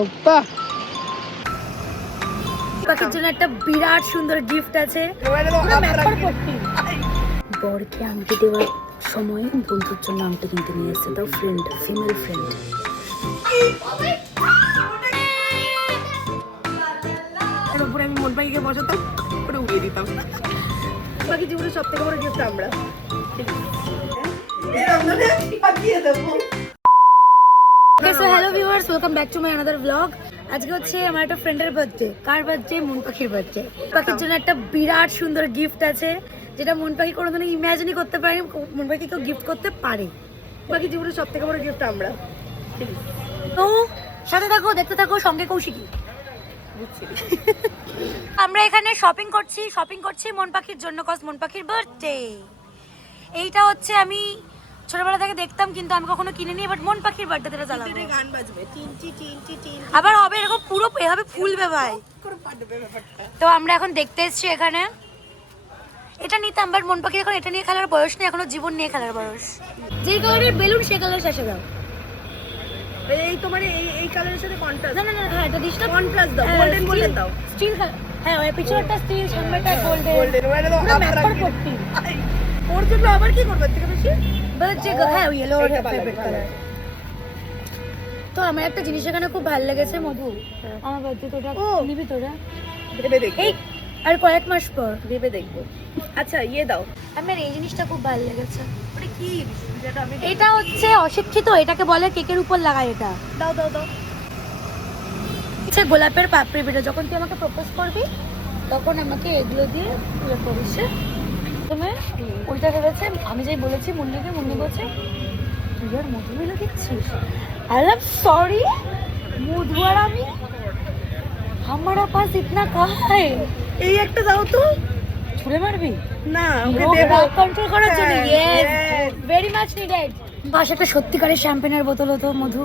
ওপা পাখির জন্য একটা বিরাট সুন্দর গিফট আছে। বরকে আংটি দেওয়ার সময় বন্ধুর জন্য আংটি কিনতে নিয়ে এসেছে, তাও ফ্রেন্ড, ফিমেল ফ্রেন্ড। এর উপরে আমি মন পাখিকে বসাতাম, করে উড়িয়ে দিতাম। পাখি জীবনে সব থেকে বড় গিফট আমরা। So hello viewers, welcome back to my another blog. আজকে হচ্ছে আমার একটা ফ্রেন্ডের বার্থডে। কার বার্থডে? মন পাখির বার্থডে। পাখির জন্য একটা বিরাট সুন্দর গিফট আছে, যেটা মন পাখি কোনোদিনও ইমাজিনই করতে পারে মন পাখি কেউ গিফট করতে পারে। পাখি জীবনে সব থেকে বড় গিফট আমরা। তো সাথে থাকো, দেখতে থাকো, সঙ্গে কৌশিকী। আমরা এখানে শপিং করছি মন পাখির জন্য, কজ মন পাখির বার্থডে। এইটা হচ্ছে আমি ছোটবেলা থেকে দেখতাম, কিন্তু আমি কখনো কিনিনি। বাট মন পাখির বার্থডে তে চালাবো, গান বাজবে, টিনটি টিনটি টিন, আবার হবে এরকম পুরো এভাবে ফুলবে ভাই। করে ফাটবে ব্যাপারটা। তো আমরা এখন দেখতে এসেছি এখানে। এটা নিতাম, বাট মন পাখির এখন এটা নিয়ে খেলার বয়স নেই, এখনো জীবন নিয়ে খেলার বয়স। যেই কালারের বেলুন সেই কালার শেষে দাও। এই তোমার এই কালারের সাথে কন্ট্রাস্ট। না না না, হ্যাঁ এটা দিশটা কন্ট্রাস্ট দাও, গোল্ডেন গোল্ডেন দাও। স্টিল কালার, হ্যাঁ ওই পিছনেরটা স্টিল, সামনেটা গোল্ডেন। গোল্ডেন মানে দাও। ম্যাচ করতে ওর জন্য আবার কি করবে থেকে বেশি? বার্থডে হ্যাঁ ইয়েলো ওর ফেভারিট কালার। তো আমার একটা জিনিস এখানে খুব ভালো লেগেছে মধু, আমার বার্থডে তোটা নিবি তোরা? ভেবে দেখো, এই আর কয়েক মাস পর ভেবে দেখবো। আচ্ছা ইয়ে দাও। আমার এই জিনিসটা খুব ভালো লেগেছে। ওটা কি যেটা আমি এটা হচ্ছে অশিক্ষিত, এটাকে বলে কেকের উপর লাগায়। এটা দাও দাও দাও। আচ্ছা গোলাপের পাপড়ি পিঠা, যখন তুই আমাকে প্রপোজ করবি তখন আমাকে এগুলো দিয়ে পুজো করিস। তুমি উল্টা ভেবেছে, আমি যাই বলেছি মুন্নি বলছে তুই আর মধু মিলে দিচ্ছিস। আই এম সরি মধু আর আমি हमारा पास इतना कहाँ है। এই একটা দাও তো। ছুঁড়ে মারবি না, ওকে দেবো কন্ট্রোল করার জন্য। হ্যাঁ, ইয়েস, ভেরি মাচ নিডেড। পাশে একটা সত্যিকারের শ্যাম্পেনের বোতল হতো মধু,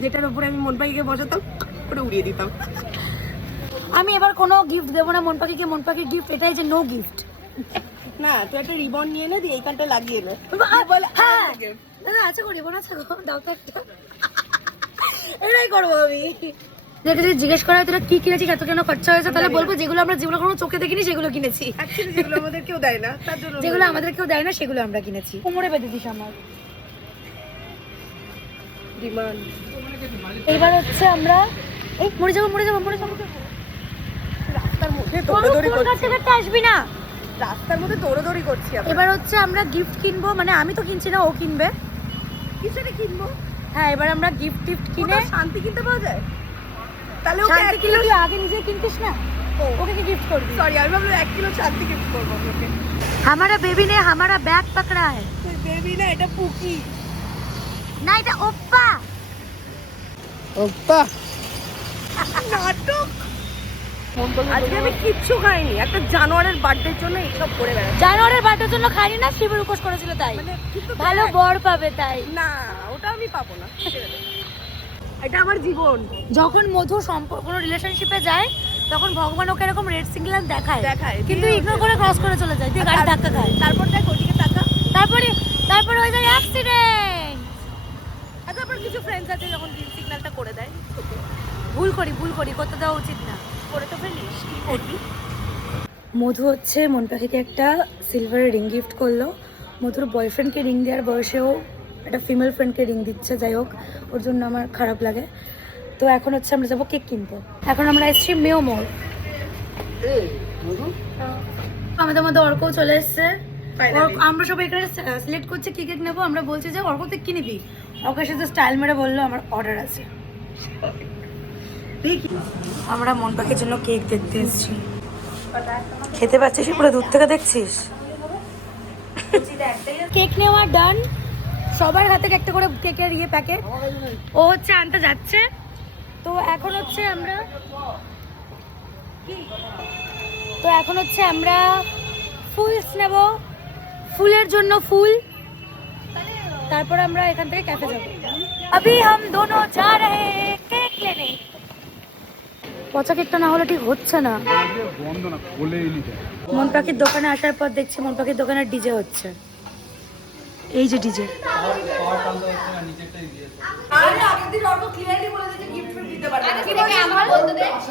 যেটার উপরে আমি মন পাখিকে বসাতাম, করে উড়িয়ে দিতাম। আমি এবার কোনো গিফট দেবো না মন পাখিকে। মন পাখির গিফট এটাই যে নো গিফট। না, তুই একটা রিবন নিয়ে নে, দিয়ে এইখানটা লাগিয়ে নে। হ্যাঁ দাদা আছে গো, রিবন আছে গো, দাও তো একটা। এটাই করবো আমি। দেখে যদি জিজ্ঞেস করা হয় তোরা কি কিনেছিস, এত কেন খরচা হয়েছে, তাহলে বলবো যেগুলো আমরা যেগুলো কোনো চোখে দেখিনি সেগুলো কিনেছি। অ্যাকচুয়ালি যেগুলো আমাদের কেউ দেয় না, তার জন্য যেগুলো আমাদের কেউ দেয় না সেগুলো আমরা কিনেছি। কোমরে বেঁধে দিস আমার। রিমান। এইবার হচ্ছে আমরা এই মরে যাবো। রাস্তার মধ্যে দৌড়াদৌড়ি করছি, আসবি না। রাস্তার মধ্যে দৌড়াদৌড়ি করছি আমরা। এবার হচ্ছে আমরা গিফট কিনবো, মানে আমি তো কিনছি না, ও কিনবে। কিসেরে কিনবো? হ্যাঁ এবার আমরা গিফট কিনে ওটা শান্তি কিনতে পাওয়া যায়? তাহলে ওকে শান্তি 1 কিনলে কিলো। তুই আগে নিজে কিনতিস না, ওকে কি গিফট করবি? সরি, আমি ভাবলাম 1 কিলো শান্তি গিফট করবো ওকে। हमारा बेबी ने हमारा बैग पकड़ा है। তুই বেবি না, এটা পুকি। না এটা ওপ্পা। ওপা নাটক। আজকে আমি কিচ্ছু খাইনি, একটা জানোয়ারের বার্থডের জন্য এইসব করে বেড়াচ্ছি। জানুয়ারির বার্থডের জন্য খাইনি না, শিবের উপোস করেছিল তাই। মানে কিন্তু ভালো বর পাবে তাই। না, ওটা আমি পাবো না। এটা আমার জীবন। যখন মধু সম্পর্ক কোনো রিলেশনশিপে যায় তখন ভগবান ওকে এরকম রেড সিগন্যাল দেখায়, দেখায়, কিন্তু দিয়ে ইগনোর করে ক্রস করে চলে যায়, দিয়ে গাড়ি ধাক্কা খায়। তারপর দেখ ওদিকে তাকা। তারপরে হয়ে যায় অ্যাক্সিডেন্ট। আর তারপর কিছু ফ্রেন্ডস আছে যখন গ্রিন সিগন্যালটা করে দেয়, ভুল করি, করতে দেওয়া উচিত না। করে তো ফেলিস, কি করবি? মধু হচ্ছে মন পাখিকে একটা সিলভারের রিং গিফট করলো। মধুর বয়ফ্রেন্ডকে রিং দেওয়ার বয়সেও একটা ফিমেল ফ্রেন্ডকে রিং দিচ্ছে। যাই হোক, ওর জন্য আমার খারাপ লাগে। তো এখন হচ্ছে আমরা যাবো কেক কিনতে। এখন আমরা এসেছি মেও মোড়। আমাদের মধ্যে অর্কও চলে এসছে। আমরা সবাই এখানে সিলেক্ট করছি কি কেক নেবো। আমরা বলছি যে অর্ক তুই কি নিবি? অর্কের সাথে স্টাইল মেরে বললো আমার অর্ডার আছে। আমরা মন পাখির জন্য কেক দেখতে এসেছি। খেতে পাচ্ছিস পুরো দূর থেকে দেখছিস। কেক নেওয়া ডান, সবার হাতে একটা করে কেকের প্যাকেট। ও হচ্ছে আনতে যাচ্ছে। তো এখন হচ্ছে আমরা ফুলস নেব, ফুলের জন্য ফুল। তারপর আমরা এখান থেকে ক্যাফে যাব। अभी हम दोनों जा रहे हैं केक लेने। পচা কেকটা না হলে ঠিক হচ্ছে না। মন পাখির দোকানে আসার পর দেখছি মন পাখির দোকানের ডিজে হচ্ছে। এই যে ডিজে। দিতে পারবে না। কি বলছিস বল?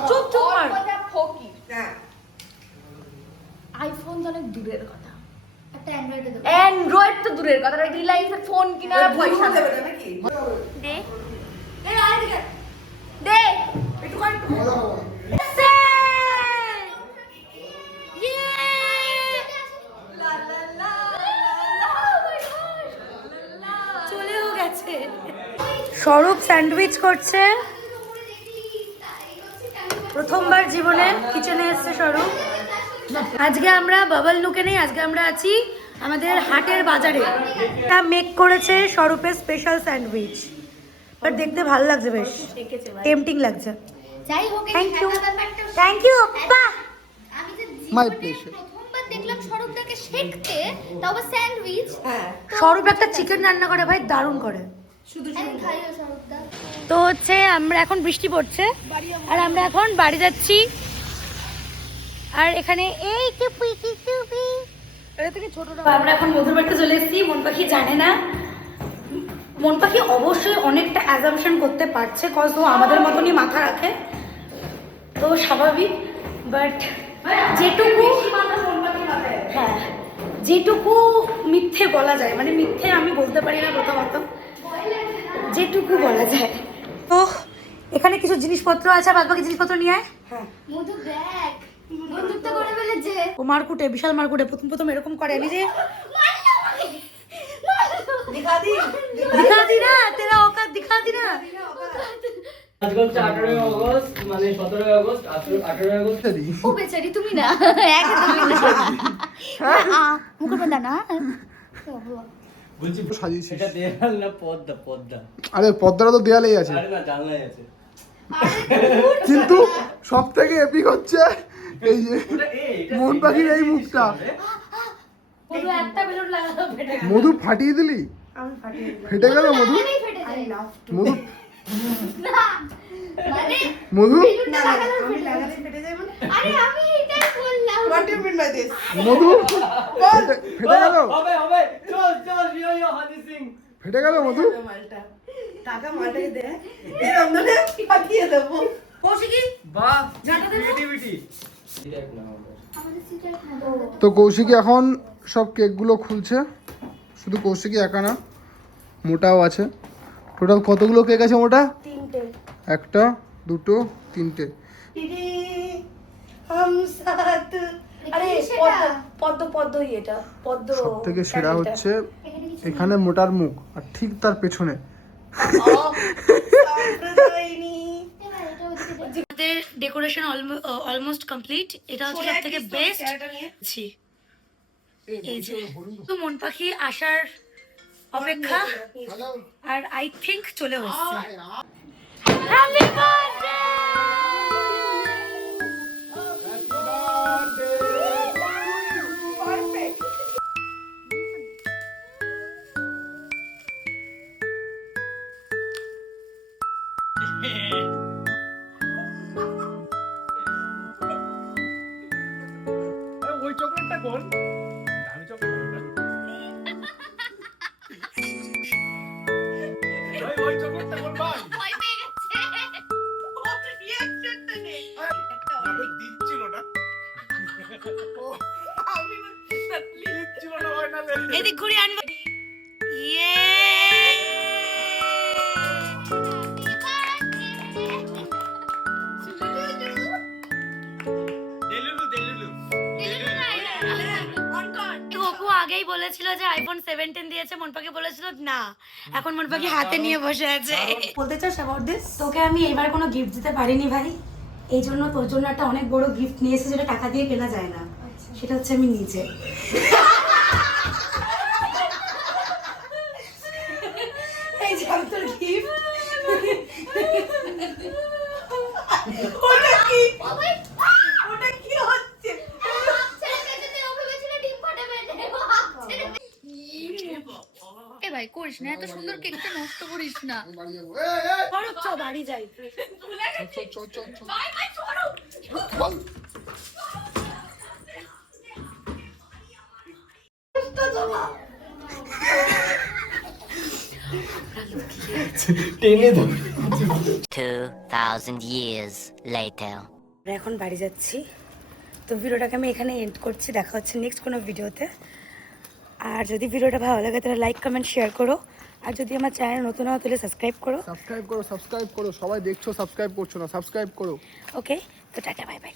চুপ চুপ মার। হ্যাঁ আইফোন তো অনেক দূরের কথা, একটা অ্যান্ড্রয়েড দেবো। অ্যান্ড্রয়েড তো দূরের কথা, রিলায়েন্সের ফোন কেনার পয়সা পয়সা দেবে না নাকি? দে দে একটু কর, একটু কর। চলেও গেছে। স্বরূপ স্যান্ডউইচ করছে, প্রথমবার জীবনে কিচেনে এসছে স্বরূপ। আজকে আমরা বাবল নুকে নেই, আজকে আমরা আছি আমাদের হাটের বাজারে। এটা মেক করেছে স্বরূপের স্পেশাল স্যান্ডউইচ, বাট দেখতে ভালো লাগছে, বেশ টেম্পটিং লাগছে। যাই হোক, থ্যাংক ইউ, ব্যাপারটা থ্যাংক ইউ আপা। আমি যে My জীবনে pleasure. প্রথমবার দেখলাম স্বরূপদাকে শেখতে, তাও আবার স্যান্ডউইচ। হ্যাঁ স্বরূপ একটা চিকেন রান্না করে ভাই, দারুণ করে। শুধু আমি খাইও স্বরূপদা। তো হচ্ছে আমরা এখন বৃষ্টি পড়ছে আর আমরা এখন বাড়ি যাচ্ছি। আর এখানে এই টুপি টুপি এটা থেকে ছোটটা আমরা এখন মধুর বাড়িতে চলে এসেছি। মন পাখি জানে না, মন পাখি অবশ্যই অনেকটা অ্যাজাম্পশন করতে পারছে, কজ ও আমাদের মতনই মাথা রাখে, তো স্বাভাবিক। বাট যেটুকু হ্যাঁ যেটুকু মিথ্যে বলা যায়, মানে মিথ্যে আমি বলতে পারি না প্রথমত, যেটুকু বলা যায়। তো এখানে কিছু জিনিসপত্র আছে, বাদ বাকি জিনিসপত্র নিয়ে আয়। মধু ব্যাগ বন্ধুত্ব করে ফেলেছে। ও মারকুটে, বিশাল মারকুটে, প্রথম প্রথম এরকম করে। আমি যে দিখা দি দিখা দি না, তেরা औकात দিখা দি না। আজকে হচ্ছে 18 আগস্ট, মানে 17 আগস্ট, 18 আগস্ট। ও বেচারি তুমি না, একদমই না। মুখের মধ্যে না। বলছি সাজিয়েছিস। এটা দেয়াল না পর্দা? পর্দা। আরে পদ্মাটা তো দেয়ালেই আছে, আরে না, জানলাই আছে। কিন্তু সব থেকে এপিক হচ্ছে এই যে মন পাখির এই মুখটা। মধু একটা বেলুন লাগালো ফেটে গেল। মধু ফাটিয়ে দিলি, আমি ফাটিয়ে দিলাম। ফেটে গেল মধু। লাগালেই ফেটে যায়। মধু না, মানে মধু বেলুনটা লাগালেও আমি ফেটে যায়। লাগালে ফেটে যায় মানে? আরে আমি এটাই বললাম। What do you mean by this? মধু ফেটে গেল, হবে হবে, চল চল, ইয়ো হানি সিং। ফেটে গেল মধু। টাকা মালটা, টাকা মালটাই দে, এরকম ধরে ফাটিয়ে দেবো। কৌশিকি বাহ, জানটা দেবো? ক্রিয়েটিভিটি। এটা এক নাও। আমাদের সিটার খাবো। তো কৌশিকী এখন সব কেকগুলো খুলছে, শুধু কৌশিকী একা না, মোটাও আছে। টোটাল কতগুলো কেক আছে মোটা? তিনটে। একটা, দুটো, তিনটে। দিদি হাম সাথ। আরে কি সেটা? পদ্ম পদ্ম এটা পদ্ম। সব থেকে সেরা ক্যান্ডেলটা। হচ্ছে এখানে কিছু এখানে মোটার মুখ, আর ঠিক তার পেছনে সাম্প্রদায়িনী। এবার এটা হচ্ছে আমাদের ডেকোরেশন অলমোস্ট কমপ্লিট। এটা হচ্ছে সব থেকে বেস্ট। চেয়ারটা নিয়ে এই যে তো মন পাখি আসার অপেক্ষা, আর আই থিংক চলে এসেছে। Happy birthday! পারফেক্ট। ওই চকলেটটা কোন? দামি চকলেট ওটা। ওই চকলেটটা কোন ভাই? ভয় পেয়ে গেছে। ওর রিঅ্যাকশনটা নেই। একটা অনেক দিচ্ছিল না। আমি দিচ্ছিল না ফাইনালে। এদিক ঘুরে আনবো। ইয়ে! দেলুলু দেলুলু। তো অপু আগেই বলেছিল যে আইফোন 17 দিয়েছে, মনপাকে বলেছিল না, এখন মনপাকে হাতে নিয়ে বসে আছে। বলতে চাস অ্যাবাউট দিস? তোকে আমি এবার কোনো গিফট দিতে পারিনি ভাই, এই জন্য তোর জন্য একটা অনেক বড় গিফট নিয়ে এসেছি, যেটা টাকা দিয়ে কেনা যায় না। সেটা হচ্ছে আমি নিজে। এই যে আমি তোর গিফট। ওটা কি? ওটা কি হচ্ছে? এ ভাই করিস না, এত সুন্দর কেকটা নষ্ট করিস না। ধরো চ বাড়ি যাই। টেনে ধরে 2,000 years later. আমরা এখন বাড়ি যাচ্ছি। তো ভিডিওটাকে আমি এখানে এন্ড করছি, দেখা হচ্ছে নেক্সট কোনো ভিডিওতে। আর যদি ভিডিওটা ভালো লাগে তাহলে লাইক কমেন্ট শেয়ার করো, আর যদি আমার চ্যানেল নতুন হও তাহলে সাবস্ক্রাইব করো। সাবস্ক্রাইব করো, সবাই দেখছো সাবস্ক্রাইব করছো না, সাবস্ক্রাইব করো। ওকে, তো টাটা বাই বাই।